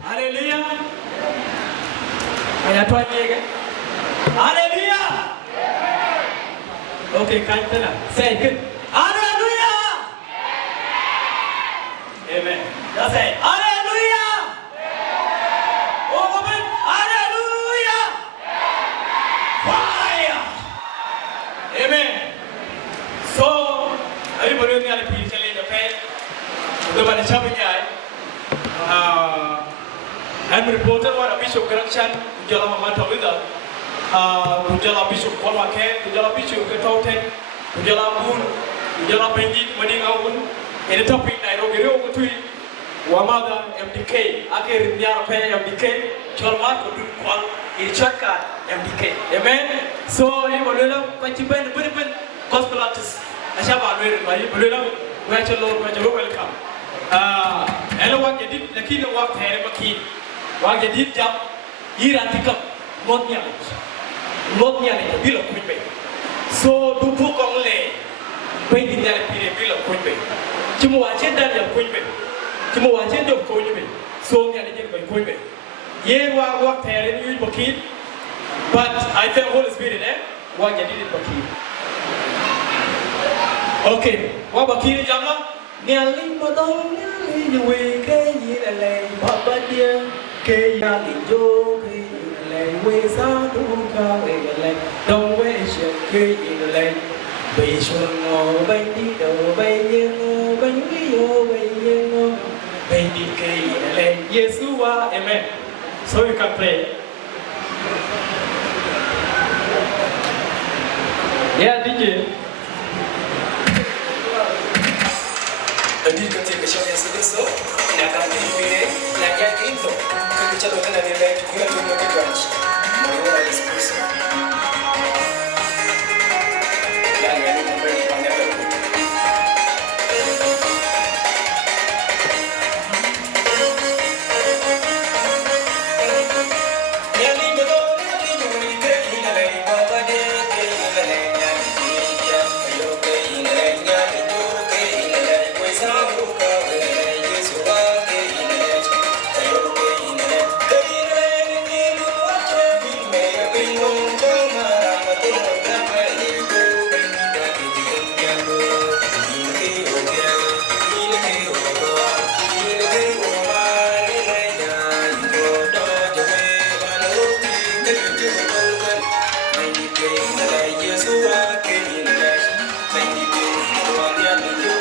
Hallelujah. Ayah tuan ni kan? Hallelujah. Okay, kata lah. Say good. Hallelujah. Amen. Dah say Hallelujah. Oh, woman. Hallelujah. Fire. Amen. So, abi baru ni ada pilih challenge apa? Udah pada siapa ni ay? I'm reporterว่าบิชอปกรังชันกุญแจมาทำด้วยกันกุญแจบิชอปคนมาแค่กุญแจบิชอปก็เท่าเท่กุญแจบุญกุญแจเป็นดิมาดิ้งเอาบุญเห็นท็อปิกไหนเราเรียกว่าทุยว่ามาได้ MDK อาเกริญญาเพย์ MDK ชอลมาก็ดูควอลอิชัดกัน MDK Amen so นี่บริเวณไปที่เป็น gospel artist อาชาบานเวรไปบริเวณเวชโลเวชโล welcome hello ว่าจะดิบนักขีดว่าแทนมาขีดว่าจะดิบจับยีราติกับมดเนี่ยนี่บิลล์คุยไป so ดูพวกกองเล่ไปดินเนี่ยพี่เนี่ยบิลล์คุยไปจมูกว่าเช่นเดิมอย่างคุยไปจมูกว่าเช่นเดิมคุยไป so เนี่ยนี่จะไปคุยไปเยี่ยว่าแทนนี่อยู่มาขีด but I tell Holy Spirit เนี่ยว่าจะดิบมาขีดโอเคว่ามาขีดจำละเนี่ยลิงมาต้องเนี่ยลิงอยู่แค่ยีนอะไรพอบัดเดียวแค่ยาลิงโยแค่ยีนอะไรเวสาดูข้าวอะไรต้องเวชแค่ยีนอะไรไปชวนงอไปดีเดอไปเย็นงอไปวิโยไปเย็นงอไปดีแค่ยีนอะไรเยซูว่า Amen so you can pray yeah DJ Jadi ketika saya sedih, nak kami pilih, nak yang itu, kita lakukan ada baik, kita lakukan branch, mau ada sponsor. Yang ini memberi banyak berkat. Yang ini betul, yang ini juli ke ini lagi, bapa dia ke ini lagi, yang ini dia, ayo ke ini lagi, yang itu ke ini lagi. Sabu kau Yesus bagi ini, ayo ke ini, ke ini ini dua jadi mereka bingung kemana betul apa ini tu benda dijadikan ini oke ini nilainya itu dah jadi kalau kita jual ini ke nilai Yesus bagi ini, ini ke Tuhan yang dijual.